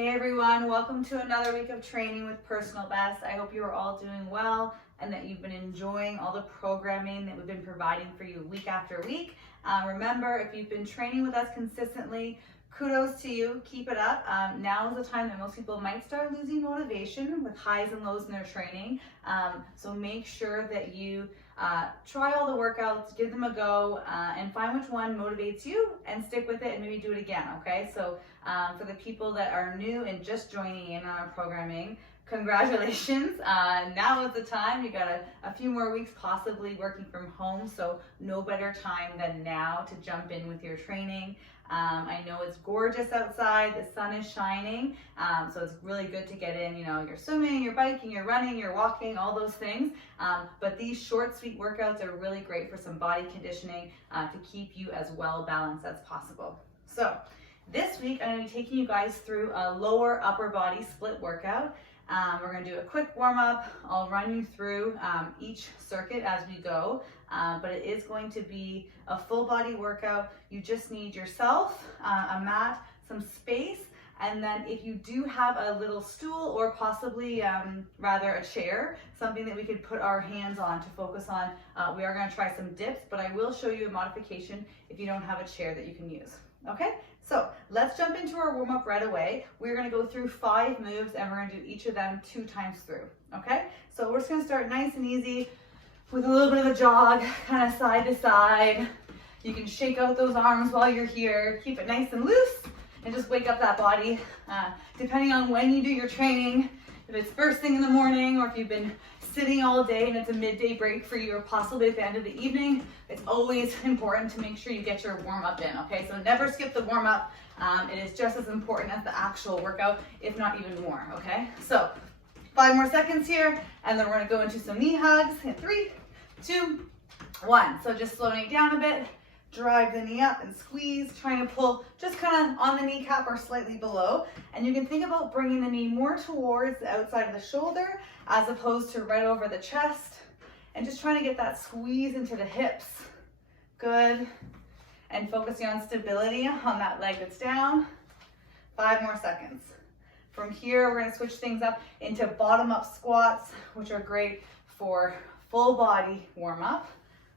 Hey everyone, welcome to another week of training with Personal Best. I hope you are all doing well and that you've been enjoying all the programming that we've been providing for you week after week. Remember, if you've been training with us consistently, kudos to you, keep it up. Now is the time that most people might start losing motivation with highs and lows in their training. So make sure that you try all the workouts, give them a go, and find which one motivates you and stick with it and maybe do it again, okay? So for the people that are new and just joining in on our programming, congratulations. Now is the time. You got a few more weeks possibly working from home, so no better time than now to jump in with your training. I know it's gorgeous outside, the sun is shining, so it's really good to get in, you're swimming, you're biking, you're running, you're walking, all those things. But these short, sweet workouts are really great for some body conditioning to keep you as well balanced as possible. So this week, I'm going to be taking you guys through a lower upper body split workout. We're going to do a quick warm up. I'll run you through each circuit as we go, but it is going to be a full body workout. You just need yourself, a mat, some space, and then if you do have a little stool or possibly rather a chair, something that we could put our hands on to focus on, we are going to try some dips, but I will show you a modification if you don't have a chair that you can use. Okay, so let's jump into our warm up right away. We're going to go through 5 moves and we're going to do each of them 2 times through. Okay, so we're just going to start nice and easy with a little bit of a jog, kind of side to side. You can shake out those arms while you're here. Keep it nice and loose and just wake up that body. Depending on when you do your training, if it's first thing in the morning or if you've been sitting all day and it's a midday break for you or possibly at the end of the evening, it's always important to make sure you get your warm up in, okay? So never skip the warm up. It is just as important as the actual workout, if not even more, okay? So 5 more seconds here, and then we're gonna go into some knee hugs in 3, 2, 1. So just slowing it down a bit, drive the knee up and squeeze, trying to pull just kind of on the kneecap or slightly below. And you can think about bringing the knee more towards the outside of the shoulder as opposed to right over the chest, and just trying to get that squeeze into the hips. Good. And focusing on stability on that leg that's down. 5 more seconds. From here, we're going to switch things up into bottom up squats, which are great for full body warm up.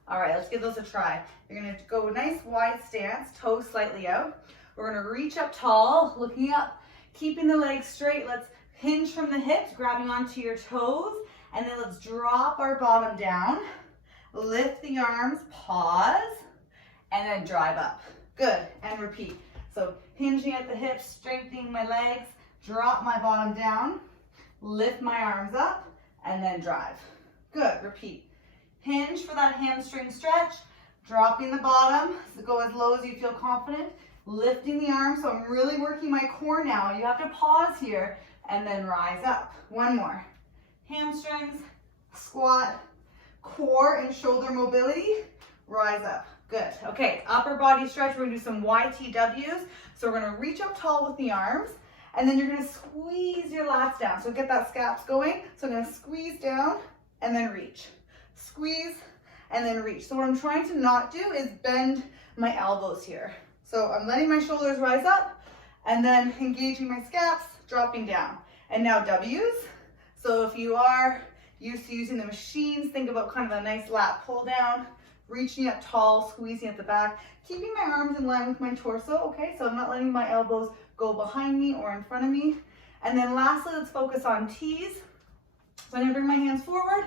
All right, let's give those a try. You're going to go nice wide stance, toes slightly out. We're going to reach up tall, looking up, keeping the legs straight. Let's hinge from the hips, grabbing onto your toes, and then let's drop our bottom down. Lift the arms, pause, and then drive up. Good, and repeat. So hinging at the hips, strengthening my legs, drop my bottom down, lift my arms up, and then drive. Good, repeat. Hinge for that hamstring stretch, dropping the bottom, so go as low as you feel confident, lifting the arms, so I'm really working my core now. You have to pause here, and then rise up. 1 more. Hamstrings, squat, core and shoulder mobility, rise up. Good. Okay, upper body stretch, we're gonna do some YTWs. So we're gonna reach up tall with the arms, and then you're gonna squeeze your lats down. So get that scaps going. So I'm gonna squeeze down and then reach. Squeeze and then reach. So what I'm trying to not do is bend my elbows here. So I'm letting my shoulders rise up and then engaging my scaps, dropping down. And now W's. So if you are used to using the machines, think about kind of a nice lat pull down, reaching up tall, squeezing at the back, keeping my arms in line with my torso, okay? So I'm not letting my elbows go behind me or in front of me. And then lastly, let's focus on T's. So I'm gonna bring my hands forward,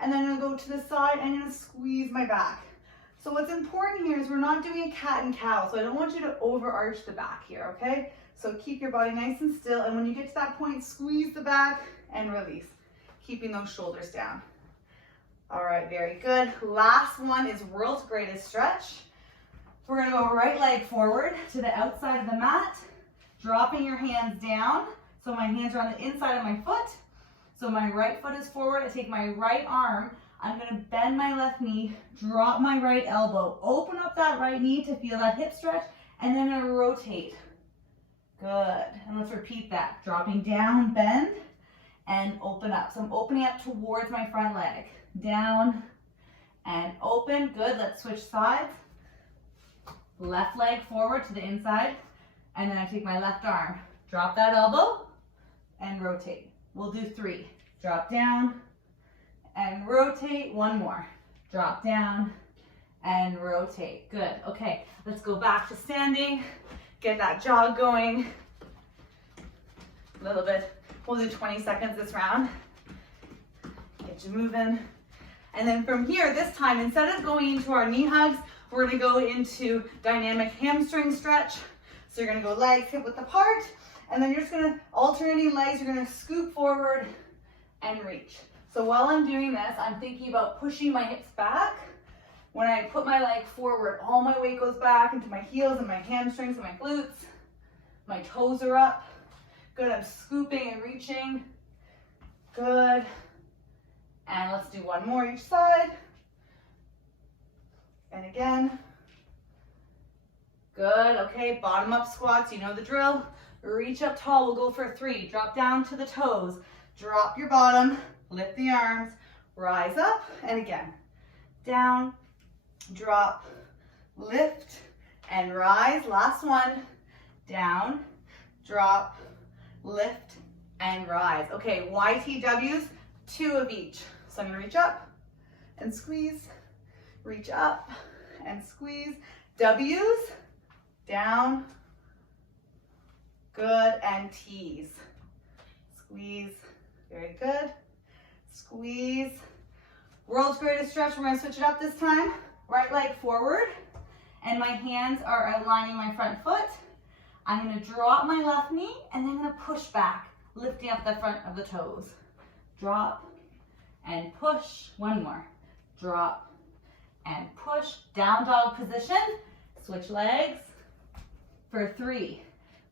and then I'm gonna go to the side, and I'm gonna squeeze my back. So what's important here is we're not doing a cat and cow, so I don't want you to overarch the back here, okay? So keep your body nice and still, and when you get to that point, squeeze the back and release, keeping those shoulders down. All right, very good. Last one is world's greatest stretch. We're gonna go right leg forward to the outside of the mat, dropping your hands down. So my hands are on the inside of my foot. So my right foot is forward. I take my right arm. I'm gonna bend my left knee, drop my right elbow, open up that right knee to feel that hip stretch, and then I rotate. Good, and let's repeat that. Dropping down, bend, and open up. So I'm opening up towards my front leg. Down and open. Good, let's switch sides. Left leg forward to the inside, and then I take my left arm, Drop that elbow and rotate. We'll do 3. Drop down and rotate. 1 more. Drop down and rotate. Good. Okay, let's go back to standing. Get that jog going. A little bit. We'll do 20 seconds this round. Get you moving. And then from here, this time, instead of going into our knee hugs, we're gonna go into dynamic hamstring stretch. So you're gonna go legs hip width apart, and then you're just gonna, alternating legs, you're gonna scoop forward and reach. So while I'm doing this, I'm thinking about pushing my hips back. When I put my leg forward, all my weight goes back into my heels and my hamstrings and my glutes. My toes are up. Good, I'm scooping and reaching. Good. And let's do 1 more each side. And again. Good, okay, bottom up squats, you know the drill. Reach up tall, we'll go for 3. Drop down to the toes. Drop your bottom, lift the arms, rise up, and again. Down, drop, lift, and rise. Last one. Down, drop, lift, and rise. Okay, YTWs, 2 of each. So I'm gonna reach up and squeeze, reach up and squeeze. W's, down, good, and T's. Squeeze, very good. Squeeze. World's greatest stretch, we're gonna switch it up this time. Right leg forward, and my hands are aligning my front foot. I'm gonna drop my left knee, and then I'm gonna push back, lifting up the front of the toes. Drop and push. 1 more. Drop and push. Down dog position. Switch legs for 3.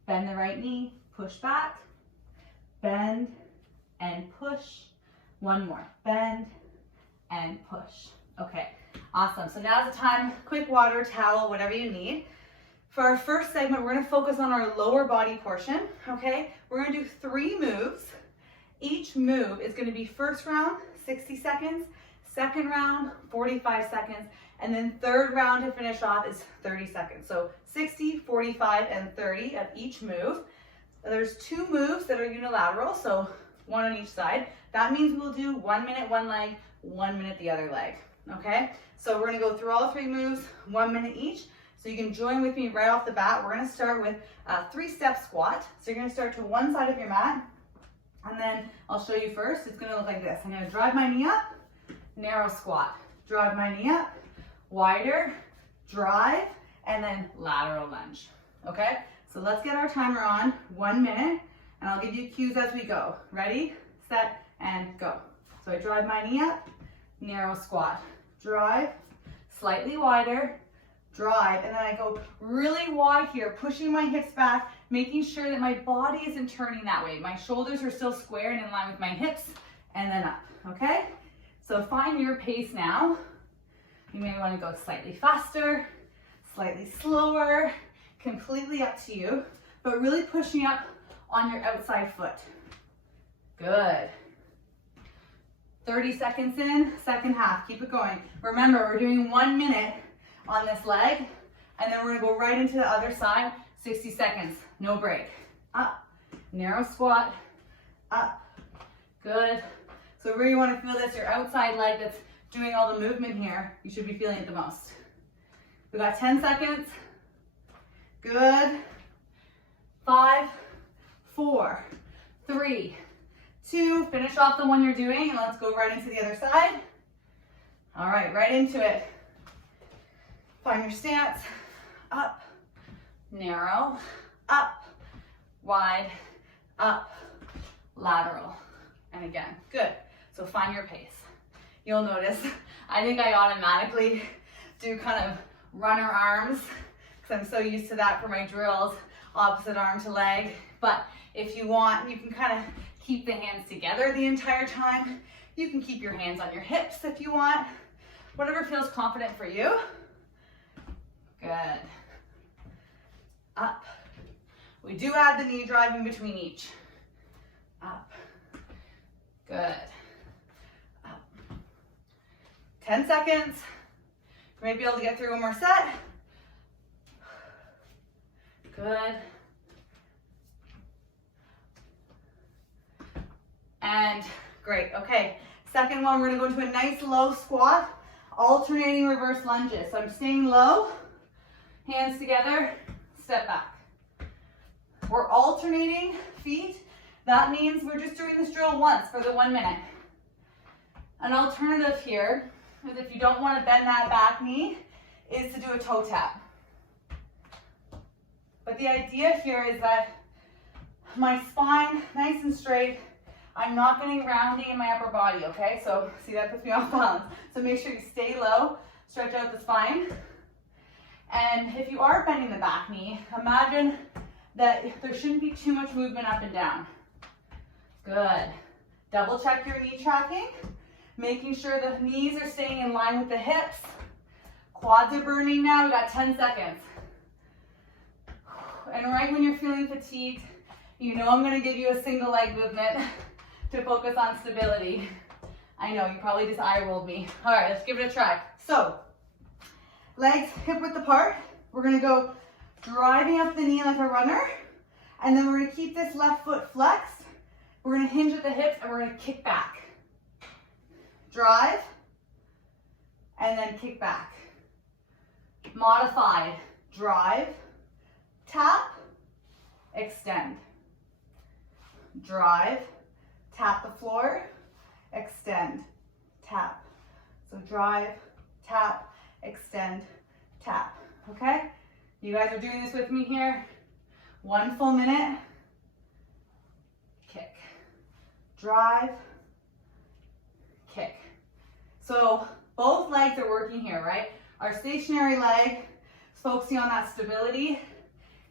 Bend the right knee, push back, bend and push. 1 more. Bend and push. Okay, awesome. So now's the time, quick water, towel, whatever you need. For our first segment, we're gonna focus on our lower body portion, okay? We're gonna do 3 moves. Each move is gonna be first round, 60 seconds, second round, 45 seconds, and then third round to finish off is 30 seconds. So 60, 45, and 30 of each move. There's 2 moves that are unilateral, so 1 on each side. That means we'll do 1 minute one leg, 1 minute the other leg, okay? So we're gonna go through all 3 moves, 1 minute each. So you can join with me right off the bat. We're gonna start with a 3-step squat. So you're gonna start to one side of your mat, and then I'll show you first. It's gonna look like this. I'm gonna drive my knee up, narrow squat. Drive my knee up, wider, drive, and then lateral lunge, okay? So let's get our timer on, 1 minute, and I'll give you cues as we go. Ready, set, and go. So I drive my knee up, narrow squat, drive, slightly wider, drive, and then I go really wide here, pushing my hips back, making sure that my body isn't turning that way. My shoulders are still square and in line with my hips, and then up, okay? So find your pace now. You may want to go slightly faster, slightly slower, completely up to you, but really pushing up on your outside foot. Good. 30 seconds in, second half, keep it going. Remember, we're doing 1 minute on this leg, and then we're gonna go right into the other side, 60 seconds, no break. Up, narrow squat, up, good. So where you wanna feel this, your outside leg that's doing all the movement here, you should be feeling it the most. We got 10 seconds, good. 5, 4, 3, 2, finish off the one you're doing, and let's go right into the other side. All right, right into it. Find your stance, up, narrow, up, wide, up, lateral, and again, good. So find your pace. You'll notice, I think I automatically do kind of runner arms, because I'm so used to that for my drills, opposite arm to leg. But if you want, you can kind of keep the hands together the entire time. You can keep your hands on your hips if you want, whatever feels confident for you. Good. Up. We do add the knee drive in between each. Up. Good. Up. 10 seconds. You may be able to get through one more set. Good. and great. Okay, second one, we're gonna go into a nice low squat, alternating reverse lunges. So I'm staying low, hands together, step back. We're alternating feet. That means we're just doing this drill once for the 1 minute. An alternative here is, if you don't want to bend that back knee, is to do a toe tap. But the idea here is that my spine, nice and straight, I'm not getting rounding in my upper body, okay? So see, that puts me off balance. So make sure you stay low, stretch out the spine. And if you are bending the back knee, imagine that there shouldn't be too much movement up and down. Good. Double check your knee tracking, making sure the knees are staying in line with the hips. Quads are burning now. We got 10 seconds. And right when you're feeling fatigued, you know I'm going to give you a single leg movement to focus on stability. I know, you probably just eye rolled me. All right, let's give it a try. So, legs hip width apart. We're going to go driving up the knee like a runner. And then we're going to keep this left foot flexed. We're going to hinge at the hips and we're going to kick back. Drive. And then kick back. Modified. Drive. Tap. Extend. Drive. Tap the floor. Extend. Tap. So drive, tap, extend, tap. Okay? You guys are doing this with me here. 1 full minute. Kick. Drive. Kick. So both legs are working here, right? Our stationary leg is focusing on that stability,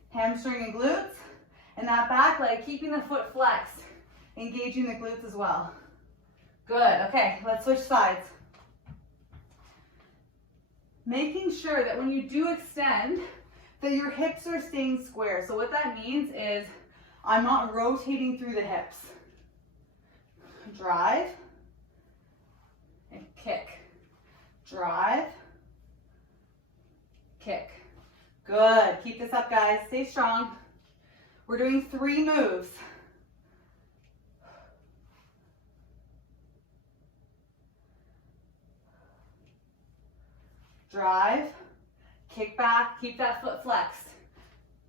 hamstring and glutes, and that back leg, keeping the foot flexed, engaging the glutes as well. Good. Okay, let's switch sides. Making sure that when you do extend, that your hips are staying square. So what that means is I'm not rotating through the hips. Drive and kick. Drive, kick. Good. Keep this up, guys. Stay strong. We're doing 3 moves. Drive, kick back, keep that foot flexed.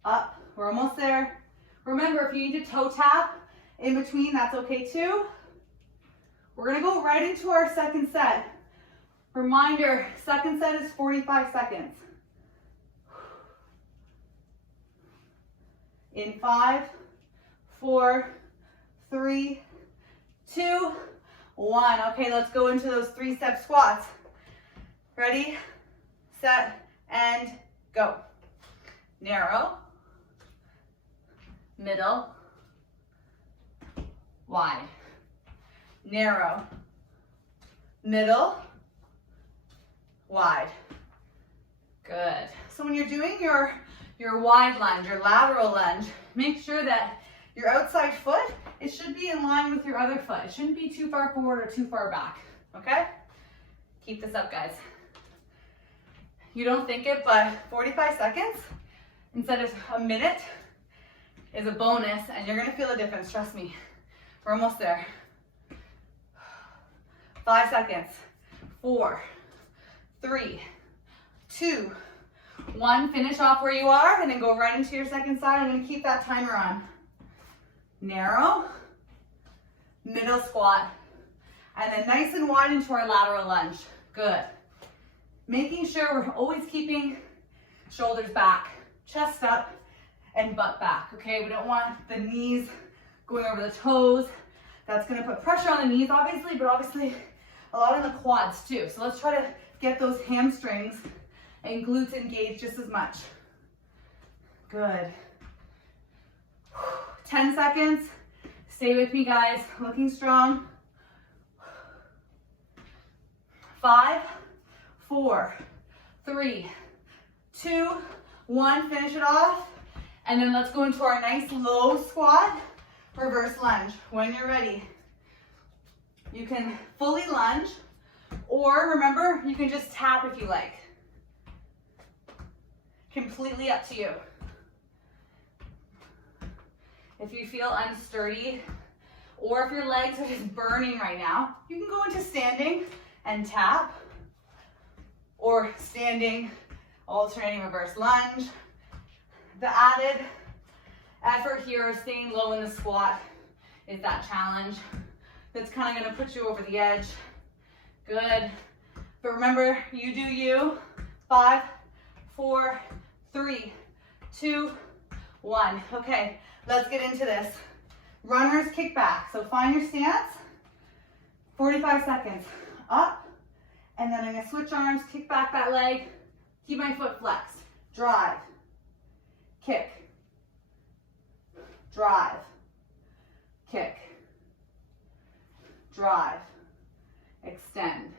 Up, we're almost there. Remember, if you need to toe tap in between, that's okay too. We're gonna go right into our second set. Reminder, second set is 45 seconds. In 5, 4, 3, 2, 1. Okay, let's go into those 3-step squats. Ready, set, and go. Narrow, middle, wide. Narrow, middle, wide. Good. So when you're doing your wide lunge, your lateral lunge, make sure that your outside foot, it should be in line with your other foot. It shouldn't be too far forward or too far back, okay? Keep this up, guys. You don't think it, but 45 seconds instead of a minute is a bonus, and you're gonna feel a difference, trust me. We're almost there. 5 seconds. 4, 3, 2, 1. Finish off where you are, and then go right into your second side. I'm gonna keep that timer on. Narrow, middle squat, and then nice and wide into our lateral lunge. Good. Making sure we're always keeping shoulders back, chest up, and butt back, okay? We don't want the knees going over the toes. That's gonna put pressure on the knees, obviously, but obviously a lot on the quads too. So let's try to get those hamstrings and glutes engaged just as much. Good. 10 seconds. Stay with me, guys. Looking strong. 5, 4, 3, 2, 1. Finish it off. And then let's go into our nice low squat, reverse lunge. When you're ready, you can fully lunge, or remember, you can just tap if you like. Completely up to you. If you feel unsturdy Or if your legs are just burning right now, you can go into standing and tap, or standing, alternating reverse lunge. The added effort here of staying low in the squat is that challenge. That's kind of gonna put you over the edge. Good. But remember, you do you. 5, 4, 3, 2, 1. Okay, let's get into this. Runner's kick back. So find your stance. 45 seconds. Up. And then I'm going to switch arms, kick back that leg. Keep my foot flexed. Drive. Kick. Drive. Kick. Drive. Extend.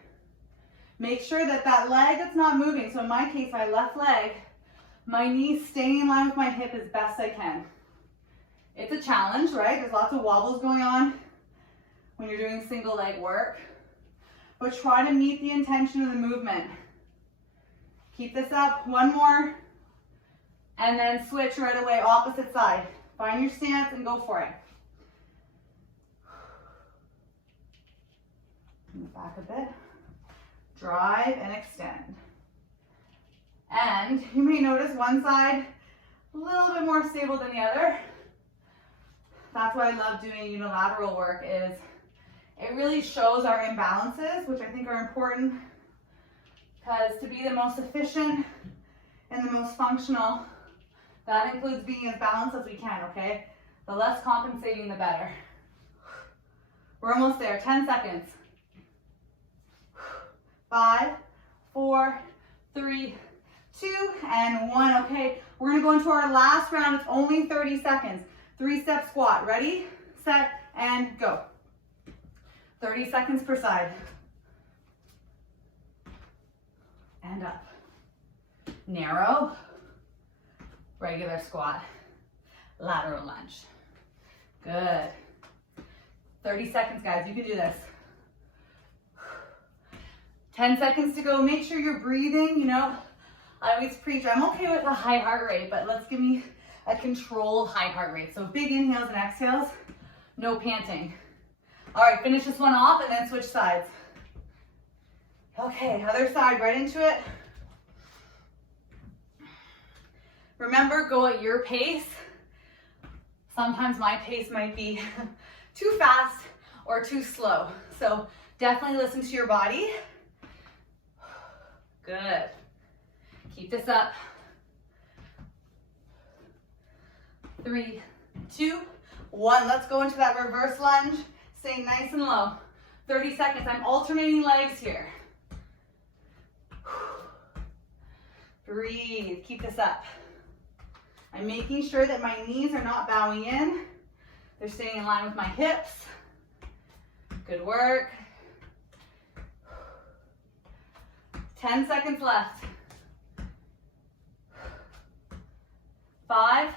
Make sure that that leg that's not moving, so in my case, my left leg, my knee's staying in line with my hip as best I can. It's a challenge, right? There's lots of wobbles going on when you're doing single leg work, but try to meet the intention of the movement. Keep this up, one more, and then switch right away, opposite side. Find your stance and go for it. Move back a bit. Drive and extend. And you may notice one side a little bit more stable than the other. That's why I love doing unilateral work, is it really shows our imbalances, which I think are important, because to be the most efficient and the most functional, that includes being as balanced as we can, okay? The less compensating, the better. We're almost there, 10 seconds. 5, 4, 3, 2, and 1. Okay, we're gonna go into our last round. It's only 30 seconds. 3-step squat. Ready, set, and go. 30 seconds per side. And up. Narrow. Regular squat. Lateral lunge. Good. 30 seconds, guys. You can do this. 10 seconds to go. Make sure you're breathing. You know, I always preach, I'm okay with a high heart rate, but let's give me a controlled high heart rate. So big inhales and exhales, no panting. All right, finish this one off and then switch sides. Okay, other side, right into it. Remember, go at your pace. Sometimes my pace might be too fast or too slow. So definitely listen to your body. Good. Keep this up. 3, 2, 1. Let's go into that reverse lunge. Stay nice and low. 30 seconds. I'm alternating legs here. Breathe. Keep this up. I'm making sure that my knees are not bowing in. They're staying in line with my hips. Good work. 10 seconds left. 5,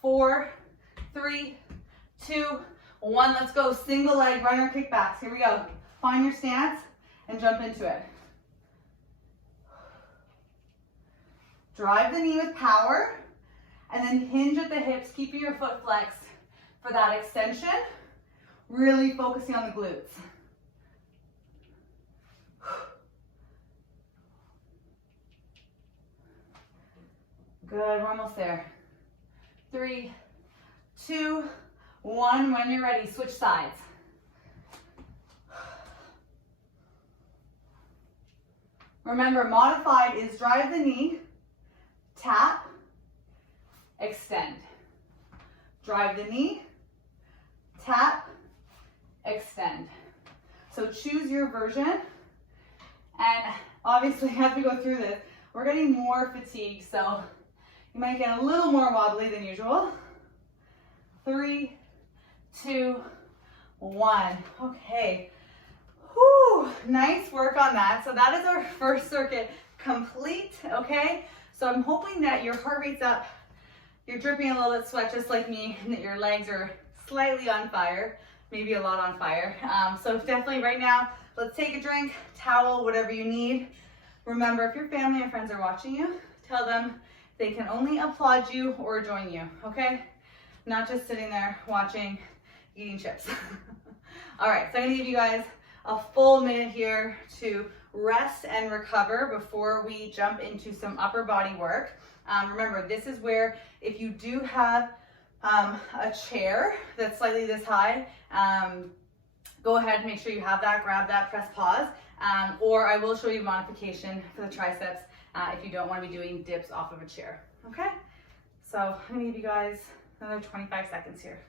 4, 3, 2, 1. Let's go. Single leg runner kickbacks. Here we go. Find your stance and jump into it. Drive the knee with power and then hinge at the hips, keeping your foot flexed for that extension. Really focusing on the glutes. Good, we're almost there. 3, 2, 1. When you're ready, switch sides. Remember, modified is drive the knee, tap, extend. Drive the knee, tap, extend. So choose your version. And obviously, as we go through this, we're getting more fatigued, so you might get a little more wobbly than usual. 3, 2, 1. Okay. Whew, nice work on that. So that is our first circuit complete, okay? So I'm hoping that your heart rate's up, you're dripping a little bit sweat just like me, and that your legs are slightly on fire, maybe a lot on fire. So definitely right now, let's take a drink, towel, whatever you need. Remember, if your family and friends are watching you, tell them they can only applaud you or join you, okay? Not just sitting there watching. You eating chips. All right, so I'm gonna give you guys a full minute here to rest and recover before we jump into some upper body work. Remember, this is where if you do have a chair that's slightly this high, go ahead and make sure you have that, grab that, press pause, or I will show you modification for the triceps if you don't want to be doing dips off of a chair, okay? So I'm gonna give you guys another 25 seconds here.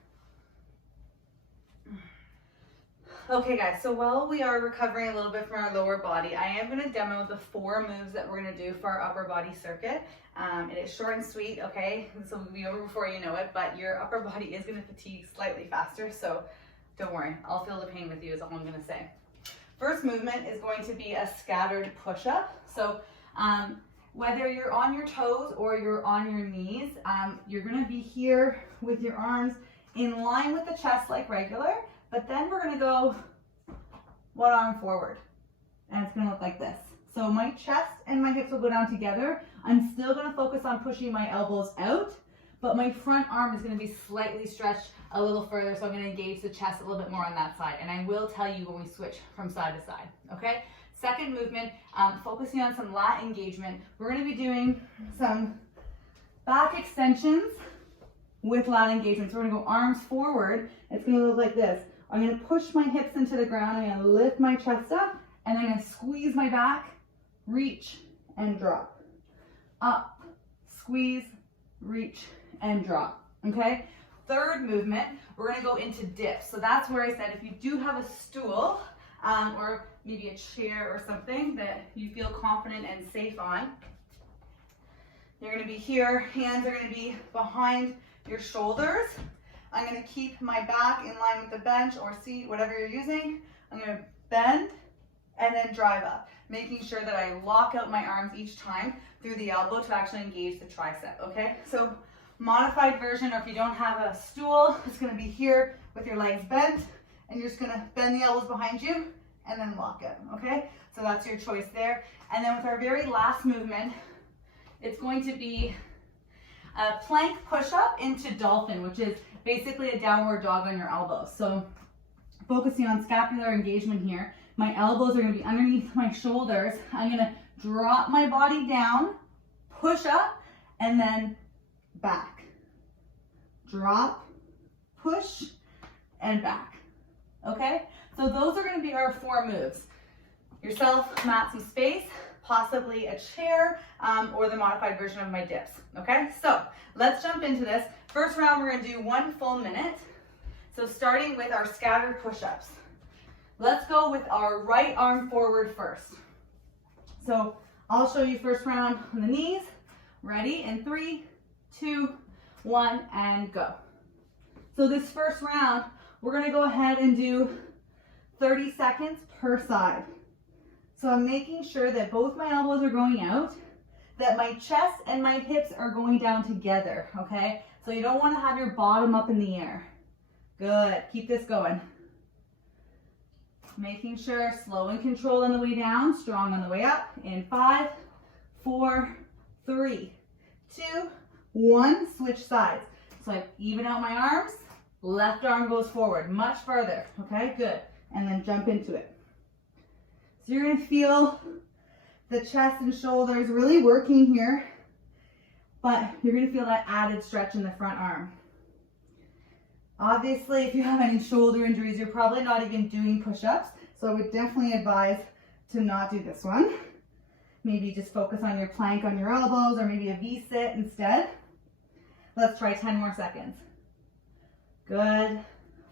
Okay guys, so while we are recovering a little bit from our lower body, I am gonna demo the 4 moves that we're gonna do for our upper body circuit. It is short and sweet, okay? This will be over before you know it, but your upper body is gonna fatigue slightly faster, so don't worry, I'll feel the pain with you is all I'm gonna say. First movement is going to be a scattered push-up. So whether you're on your toes or you're on your knees, you're gonna be here with your arms in line with the chest like regular, but then we're gonna go one arm forward, and it's gonna look like this. So my chest and my hips will go down together. I'm still gonna focus on pushing my elbows out, but my front arm is gonna be slightly stretched a little further, so I'm gonna engage the chest a little bit more on that side. And I will tell you when we switch from side to side, okay? Second movement, focusing on some lat engagement. We're gonna be doing some back extensions with lat engagement. So we're gonna go arms forward. It's gonna look like this. I'm gonna push my hips into the ground. I'm gonna lift my chest up, and I'm gonna squeeze my back, reach, and drop. Up, squeeze, reach, and drop, okay? Third movement, we're gonna go into dips. So that's where I said if you do have a stool or maybe a chair or something that you feel confident and safe on, you're gonna be here, hands are gonna be behind your shoulders. I'm gonna keep my back in line with the bench or seat, whatever you're using. I'm gonna bend and then drive up, making sure that I lock out my arms each time through the elbow to actually engage the tricep, okay? So modified version, or if you don't have a stool, it's gonna be here with your legs bent, and you're just gonna bend the elbows behind you and then lock it, okay? So that's your choice there. And then with our very last movement, it's going to be a plank push-up into dolphin, which is basically a downward dog on your elbows. So focusing on scapular engagement here. My elbows are gonna be underneath my shoulders. I'm gonna drop my body down, push up, and then back. Drop, push, and back. Okay? So those are gonna be our 4 moves. Yourself, mat, some space, possibly a chair, or the modified version of my dips. Okay? So let's jump into this. First round, we're gonna do 1 full minute. So starting with our scattered push-ups. Let's go with our right arm forward first. So I'll show you first round on the knees. Ready? In 3, 2, 1, and go. So this first round, we're gonna go ahead and do 30 seconds per side. So I'm making sure that both my elbows are going out, that my chest and my hips are going down together, okay? So you don't wanna have your bottom up in the air. Good, keep this going. Making sure slow and controlled on the way down, strong on the way up. In 5, 4, 3, 2, 1, switch sides. So I even out my arms, left arm goes forward, much further, okay, good. And then jump into it. So you're gonna feel the chest and shoulders really working here, but you're gonna feel that added stretch in the front arm. Obviously, if you have any shoulder injuries, you're probably not even doing push-ups, so I would definitely advise to not do this one. Maybe just focus on your plank on your elbows, or maybe a V-sit instead. Let's try 10 more seconds. Good.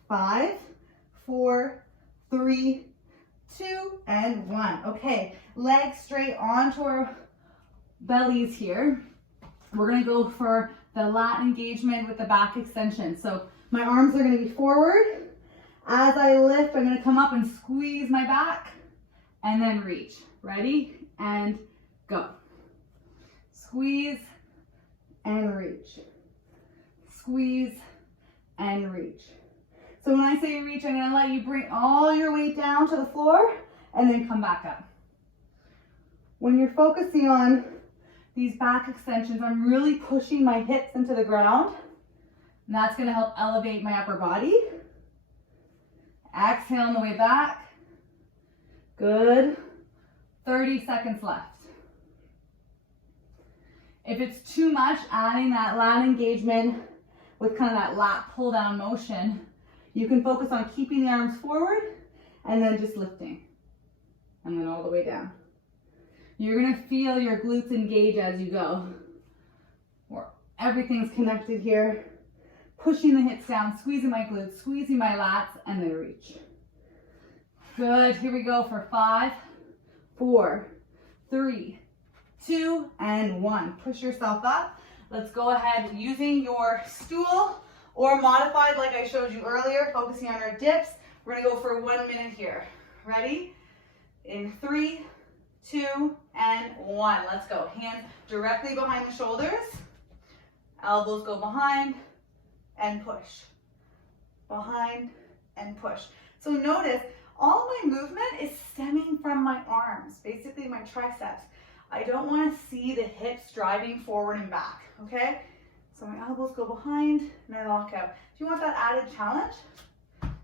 5, 4, 3, 2, and 1. Okay, legs straight onto our bellies here. We're gonna go for the lat engagement with the back extension. So my arms are gonna be forward. As I lift, I'm gonna come up and squeeze my back and then reach. Ready? And go. Squeeze and reach. Squeeze and reach. So when I say reach, I'm gonna let you bring all your weight down to the floor and then come back up. When you're focusing on these back extensions, I'm really pushing my hips into the ground, and that's gonna help elevate my upper body. Exhale on the way back. Good. 30 seconds left. If it's too much, adding that lat engagement with kind of that lat pull down motion, you can focus on keeping the arms forward and then just lifting. And then all the way down. You're gonna feel your glutes engage as you go. Everything's connected here. Pushing the hips down, squeezing my glutes, squeezing my lats, and then reach. Good, here we go for 5, 4, 3, 2, and 1. Push yourself up. Let's go ahead using your stool or modified like I showed you earlier, focusing on our dips. We're gonna go for 1 minute here. Ready? In 3, 2, and 1. Let's go. Hands directly behind the shoulders. Elbows go behind and push. Behind and push. So notice all my movement is stemming from my arms, basically my triceps. I don't want to see the hips driving forward and back, okay? So my elbows go behind and I lock out. If you want that added challenge,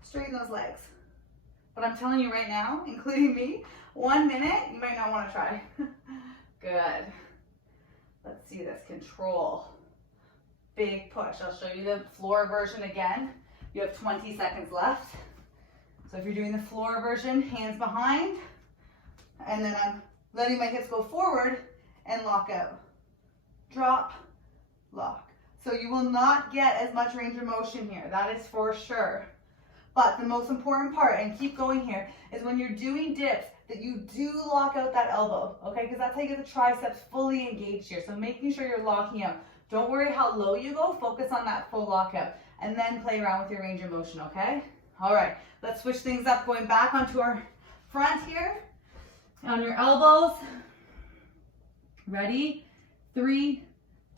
straighten those legs. But I'm telling you right now, including me, 1 minute, you might not want to try. Good. Let's see this, control. Big push. I'll show you the floor version again. You have 20 seconds left. So if you're doing the floor version, hands behind, and then I'm letting my hips go forward and lock out. Drop, lock. So you will not get as much range of motion here, that is for sure. But the most important part, and keep going here, is when you're doing dips, that you do lock out that elbow, okay? Because that's how you get the triceps fully engaged here. So making sure you're locking out. Don't worry how low you go, focus on that full lockout, and then play around with your range of motion, okay? All right, let's switch things up, going back onto our front here, on your elbows. Ready? 3,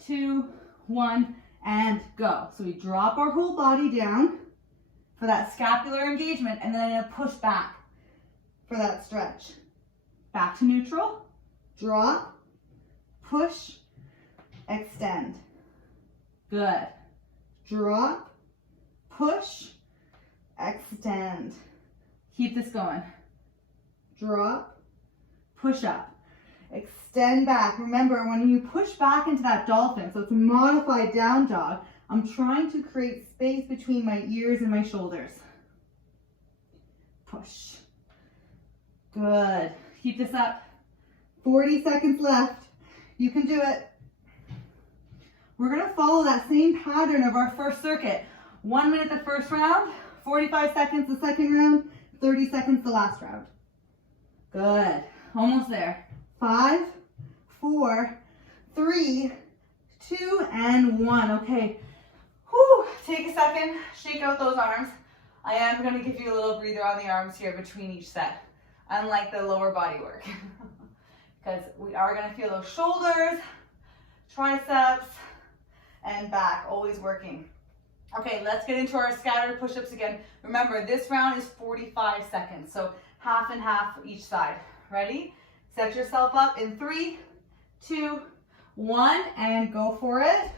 2, 1, and go. So we drop our whole body down for that scapular engagement, and then I'm gonna push back for that stretch. Back to neutral, drop, push, extend. Good. Drop, push, extend. Keep this going. Drop, push up, extend back. Remember, when you push back into that dolphin, so it's a modified down dog, I'm trying to create space between my ears and my shoulders. Push. Good. Keep this up. 40 seconds left. You can do it. We're going to follow that same pattern of our first circuit. 1 minute the first round, 45 seconds the second round, 30 seconds the last round. Good. Almost there. 5, 4, 3, 2, and 1. Okay. Whew. Take a second. Shake out those arms. I am going to give you a little breather on the arms here between each set, unlike the lower body work. Because we are going to feel those shoulders, triceps, and back, always working. Okay, let's get into our scattered push-ups again. Remember, this round is 45 seconds, so half and half each side. Ready? Set yourself up in 3, 2, 1, and go for it.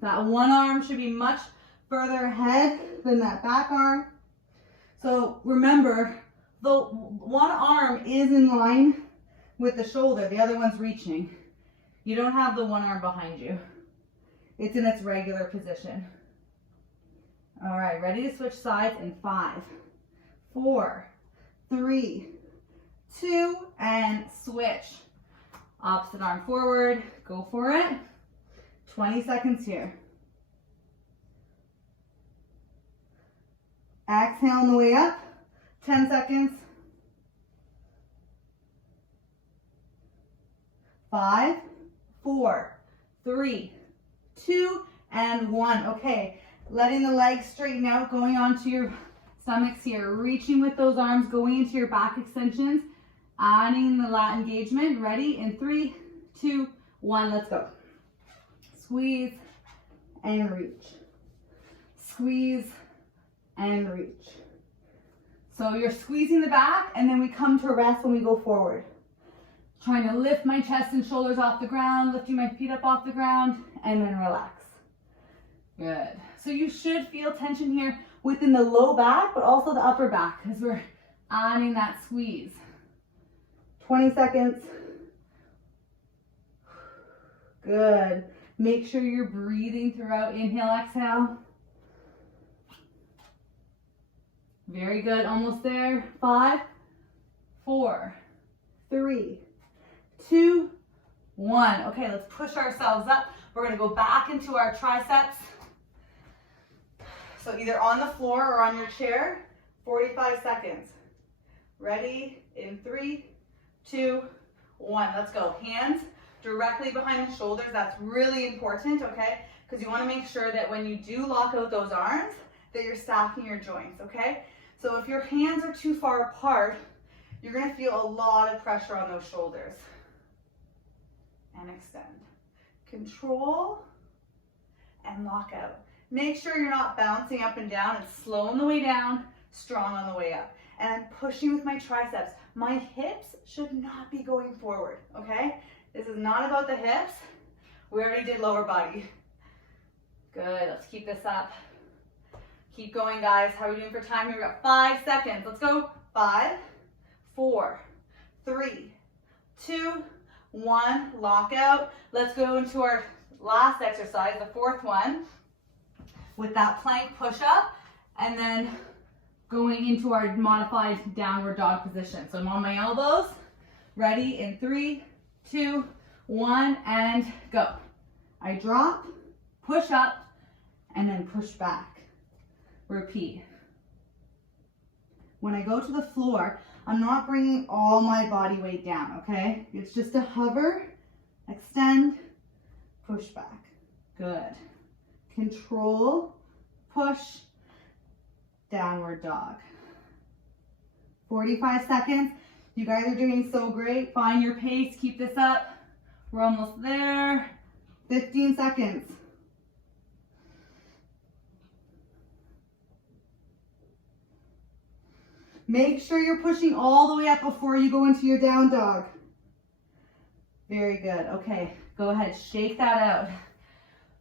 That one arm should be much further ahead than that back arm. So remember, the one arm is in line with the shoulder, the other one's reaching. You don't have the one arm behind you. It's in its regular position. All right, ready to switch sides in 5, 4, 3, 2, and switch. Opposite arm forward, go for it. 20 seconds here. Exhale on the way up, 10 seconds. 5, 4, 3, 2, and 1. Okay, letting the legs straighten out, going onto your stomachs here, reaching with those arms, going into your back extensions, adding the lat engagement. Ready? In 3, 2, 1, let's go. Squeeze and reach. Squeeze and reach. So you're squeezing the back, and then we come to rest when we go forward. Trying to lift my chest and shoulders off the ground, lifting my feet up off the ground, and then relax. Good. So you should feel tension here within the low back, but also the upper back because we're adding that squeeze. 20 seconds. Good. Make sure you're breathing throughout. Inhale, exhale. Very good. Almost there. 5, 4, 3, 2, 1. Okay, let's push ourselves up. We're going to go back into our triceps. So either on the floor or on your chair. 45 seconds. Ready? In 3, 2, 1. Let's go. Hands directly behind the shoulders. That's really important, okay? Because you want to make sure that when you do lock out those arms, that you're stacking your joints, okay? So if your hands are too far apart, you're going to feel a lot of pressure on those shoulders. And extend. Control and lock out. Make sure you're not bouncing up and down. It's slow on the way down, strong on the way up. And I'm pushing with my triceps. My hips should not be going forward, okay? This is not about the hips. We already did lower body. Good, let's keep this up. Keep going, guys. How are we doing for time here? We've got 5 seconds. Let's go. 5, 4, 3, 2, 1. Lock out. Let's go into our last exercise, the fourth one, with that plank push-up, and then going into our modified downward dog position. So I'm on my elbows. Ready? In 3, 2, 1, and go. I drop, push up, and then push back. Repeat. When I go to the floor, I'm not bringing all my body weight down, okay? It's just a hover, extend, push back. Good. Control, push, downward dog. 45 seconds. You guys are doing so great. Find your pace. Keep this up. We're almost there. 15 seconds. Make sure you're pushing all the way up before you go into your down dog. Very good. Okay, go ahead. Shake that out.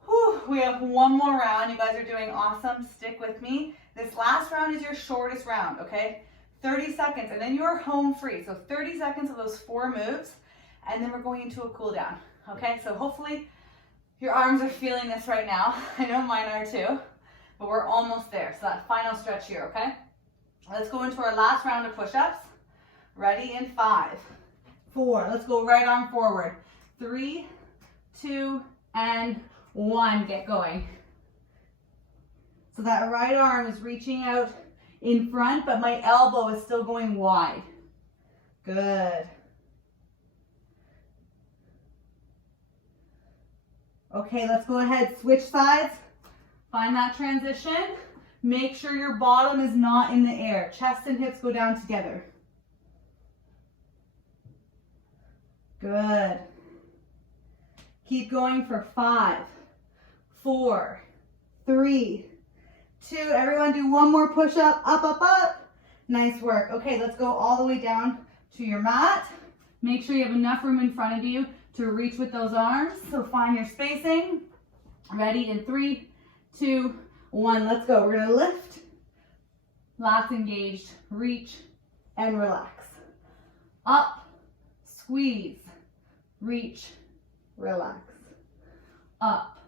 Whew, we have one more round. You guys are doing awesome. Stick with me. This last round is your shortest round, okay? 30 seconds, and then you're home free. So 30 seconds of those 4 moves, and then we're going into a cool down, okay? So hopefully your arms are feeling this right now. I know mine are too, but we're almost there. So that final stretch here, okay? Let's go into our last round of push-ups. Ready? In 5, 4. Let's go right arm forward. 3, 2, and 1. Get going. So that right arm is reaching out in front, but my elbow is still going wide. Good. Okay, let's go ahead. Switch sides. Find that transition. Make sure your bottom is not in the air. Chest and hips go down together. Good. Keep going for 5, 4, 3, 2. Everyone do one more push up. Up, up, up. Nice work. Okay, let's go all the way down to your mat. Make sure you have enough room in front of you to reach with those arms. So find your spacing. Ready? In 3, 2, 1. Let's go. We're going to lift, lats engaged, reach, and relax. Up, squeeze, reach, relax. Up,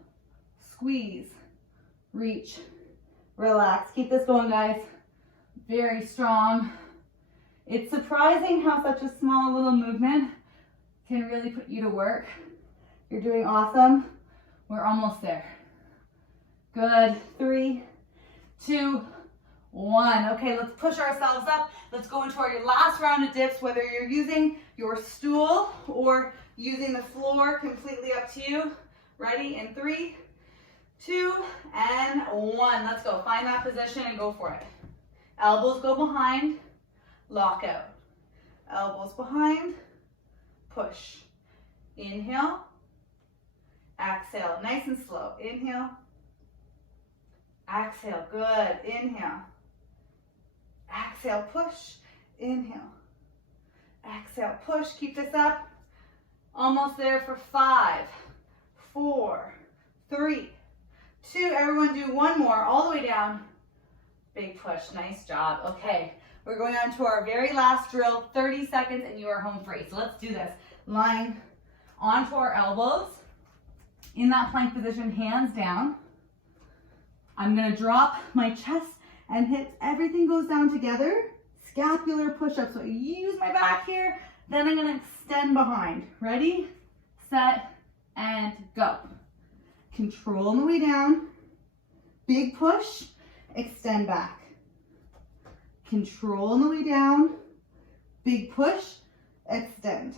squeeze, reach, relax. Keep this going, guys. Very strong. It's surprising how such a small little movement can really put you to work. You're doing awesome. We're almost there. Good. 3, 2, 1. Okay, let's push ourselves up. Let's go into our last round of dips, whether you're using your stool or using the floor, completely up to you. Ready? In 3, 2, and 1. Let's go. Find that position and go for it. Elbows go behind, lock out. Elbows behind, push. Inhale, exhale. Nice and slow. Inhale, exhale. Good. Inhale, exhale, push. Inhale, exhale, push. Keep this up. Almost there for 5, 4, 3, 2. Everyone do one more, all the way down. Big push, nice job. Okay, we're going on to our very last drill, 30 seconds and you are home free. So let's do this. Lying onto our elbows, in that plank position, hands down. I'm gonna drop my chest and hips, everything goes down together. Scapular push-up, so I use my back here, then I'm gonna extend behind. Ready, set, and go. Control on the way down, big push, extend back. Control on the way down, big push, extend.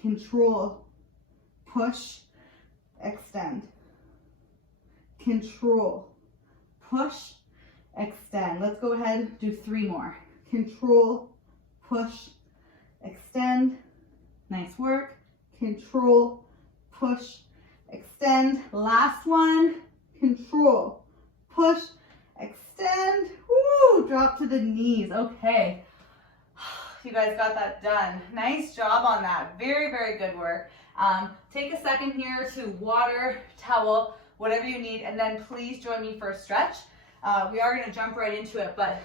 Control, push, extend. Control, push, extend. Let's go ahead, do 3 more. Control, push, extend. Nice work. Control, push, extend. Last one. Control, push, extend. Woo, drop to the knees. Okay. You guys got that done. Nice job on that. Very, very good work. Take a second here to water, towel, whatever you need, and then please join me for a stretch. We are going to jump right into it, but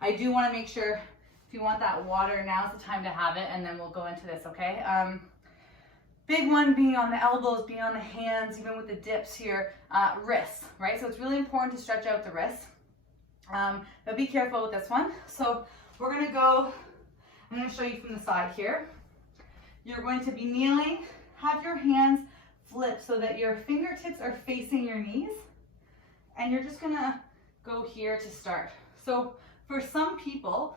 I do want to make sure if you want that water, now's the time to have it, and then we'll go into this, okay? Big one being on the elbows, being on the hands, even with the dips here, wrists, right? So it's really important to stretch out the wrists, but be careful with this one. So we're going to go, I'm going to show you from the side here. You're going to be kneeling, have your hands flip so that your fingertips are facing your knees, and you're just going to go here to start. So for some people,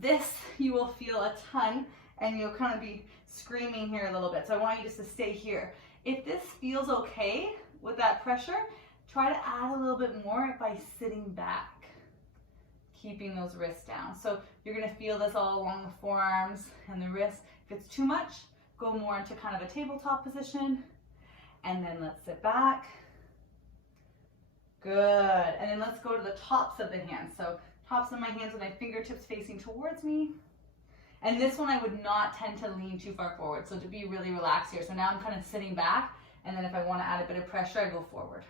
this you will feel a ton, and you'll kind of be screaming here a little bit. So I want you just to stay here. If this feels okay with that pressure, try to add a little bit more by sitting back, keeping those wrists down. So you're going to feel this all along the forearms and the wrists. If it's too much, go more into kind of a tabletop position, and then let's sit back. Good. And then let's go to the tops of the hands. So tops of my hands with my fingertips facing towards me. And this one I would not tend to lean too far forward. So to be really relaxed here. So now I'm kind of sitting back, and then if I want to add a bit of pressure, I go forward.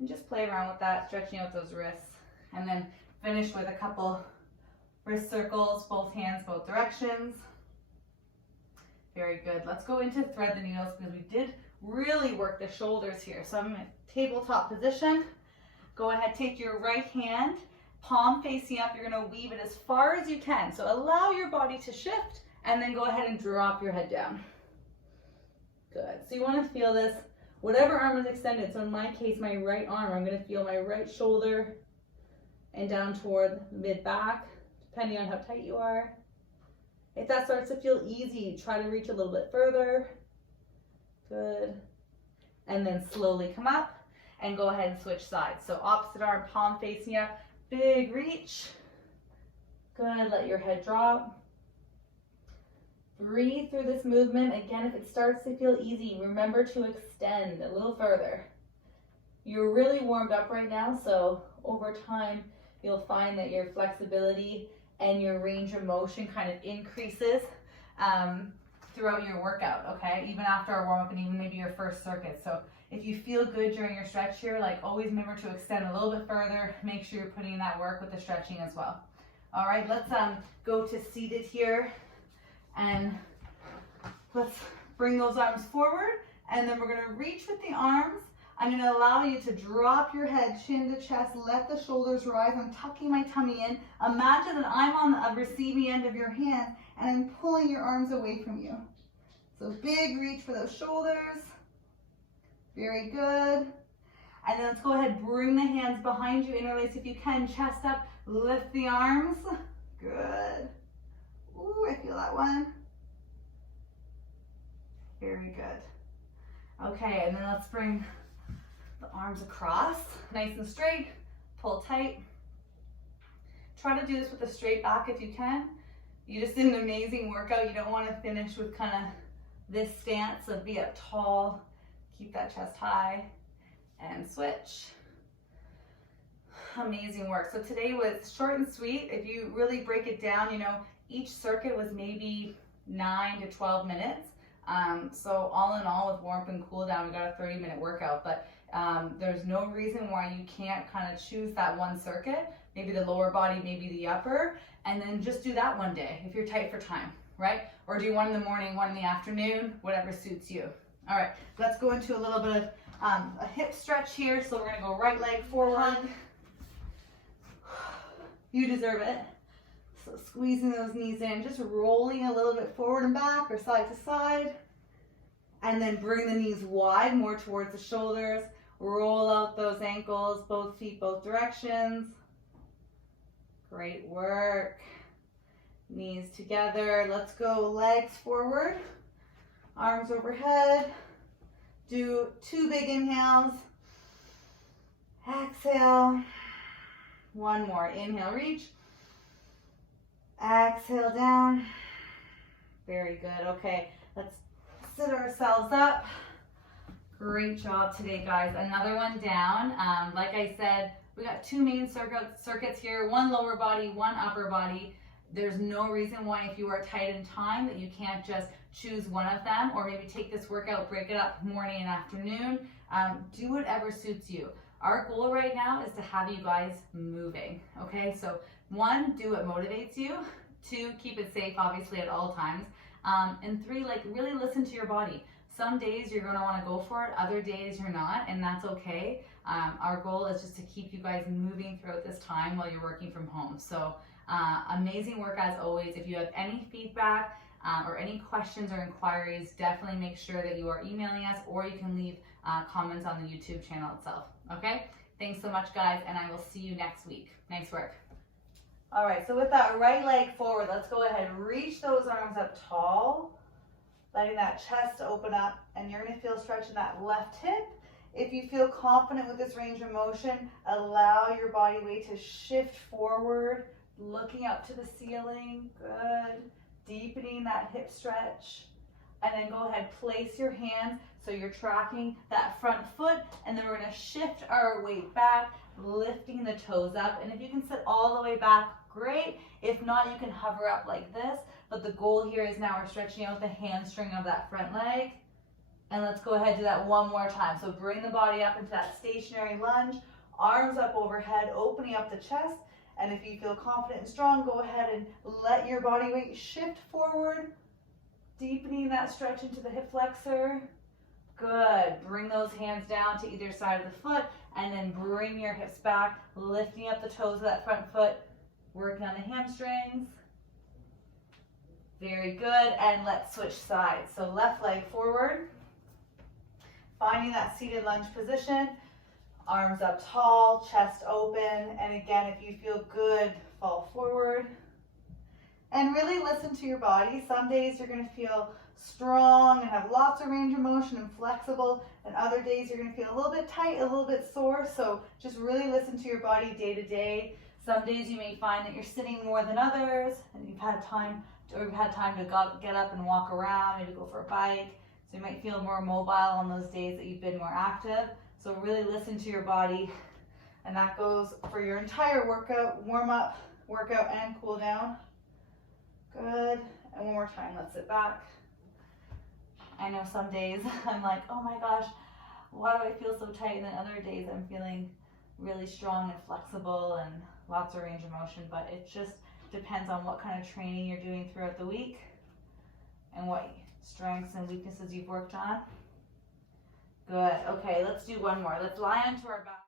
And just play around with that, stretching out those wrists. And then finish with a couple wrist circles, both hands, both directions. Very good. Let's go into thread the needles because we did really work the shoulders here. So I'm in a tabletop position. Go ahead, take your right hand, palm facing up. You're going to weave it as far as you can. So allow your body to shift, and then go ahead and drop your head down. Good. So you want to feel this, whatever arm is extended. So in my case, my right arm, I'm going to feel my right shoulder and down toward the mid-back, depending on how tight you are. If that starts to feel easy, try to reach a little bit further. Good. And then slowly come up and go ahead and switch sides. So opposite arm, palm facing up, big reach. Good, let your head drop. Breathe through this movement. Again, if it starts to feel easy, remember to extend a little further. You're really warmed up right now, so over time, you'll find that your flexibility and your range of motion kind of increases throughout your workout, okay? Even after our warm-up and even maybe your first circuit. So if you feel good during your stretch here, like always remember to extend a little bit further. Make sure you're putting in that work with the stretching as well. All right, let's go to seated here, and let's bring those arms forward, and then we're gonna reach with the arms. I'm going to allow you to drop your head, chin to chest, let the shoulders rise. I'm tucking my tummy in. Imagine that I'm on the receiving end of your hand, and I'm pulling your arms away from you. So big reach for those shoulders. Very good. And then let's go ahead, bring the hands behind you, interlace if you can, chest up, lift the arms. Good. Ooh, I feel that one. Very good. Okay, and then let's bring the arms across, nice and straight, pull tight. Try to do this with a straight back if you can. You just did an amazing workout. You don't want to finish with kind of this stance, so be up tall, keep that chest high, and switch. Amazing work. So today was short and sweet. If you really break it down, you know, each circuit was maybe 9 to 12 minutes. So all in all, with warm up and cool down, we got a 30-minute workout, but there's no reason why you can't kind of choose that one circuit, maybe the lower body, maybe the upper, and then just do that one day if you're tight for time, right? Or do one in the morning, one in the afternoon, whatever suits you. All right, let's go into a little bit of a hip stretch here. So we're gonna go right leg forward. You deserve it. So squeezing those knees in, just rolling a little bit forward and back or side to side. And then bring the knees wide, more towards the shoulders. Roll out those ankles, both feet, both directions. Great work. Knees together. Let's go legs forward, arms overhead. Do 2 big inhales. Exhale. One more. Inhale, reach. Exhale down. Very good. Okay, let's sit ourselves up. Great job today, guys. Another one down. Like I said, we got 2 main circuits here, one lower body, one upper body. There's no reason why, if you are tight in time, that you can't just choose one of them, or maybe take this workout, break it up morning and afternoon. Do whatever suits you. Our goal right now is to have you guys moving, okay? So 1, do what motivates you. 2, keep it safe, obviously, at all times. And 3, like, really listen to your body. Some days you're gonna wanna go for it, other days you're not, and that's okay. Our goal is just to keep you guys moving throughout this time while you're working from home. So amazing work as always. If you have any feedback or any questions or inquiries, definitely make sure that you are emailing us, or you can leave comments on the YouTube channel itself, okay? Thanks so much, guys, and I will see you next week. Nice work. All right, so with that right leg forward, let's go ahead and reach those arms up tall, letting that chest open up, and you're gonna feel stretch in that left hip. If you feel confident with this range of motion, allow your body weight to shift forward, looking up to the ceiling. Good. Deepening that hip stretch. And then go ahead, place your hands so you're tracking that front foot, and then we're gonna shift our weight back, lifting the toes up. And if you can sit all the way back, great. If not, you can hover up like this. But the goal here is now we're stretching out the hamstring of that front leg. And let's go ahead and do that one more time. So bring the body up into that stationary lunge, arms up overhead, opening up the chest. And if you feel confident and strong, go ahead and let your body weight shift forward, deepening that stretch into the hip flexor. Good. Bring those hands down to either side of the foot, and then bring your hips back, lifting up the toes of that front foot, working on the hamstrings. Very good. And let's switch sides. So left leg forward, finding that seated lunge position. Arms up tall, chest open, and again, if you feel good, fall forward. And really listen to your body. Some days you're gonna feel strong and have lots of range of motion and flexible, and other days you're gonna feel a little bit tight, a little bit sore, so just really listen to your body day to day. Some days you may find that you're sitting more than others, and you've had time to get up and walk around, maybe go for a bike, so you might feel more mobile on those days that you've been more active. So really listen to your body, and that goes for your entire workout, warm up, workout, and cool down. Good. And one more time, let's sit back. I know some days I'm like, oh my gosh, why do I feel so tight? And then other days I'm feeling really strong and flexible and lots of range of motion, but it just depends on what kind of training you're doing throughout the week and what strengths and weaknesses you've worked on. Good. Okay, let's do one more. Let's lie onto our back.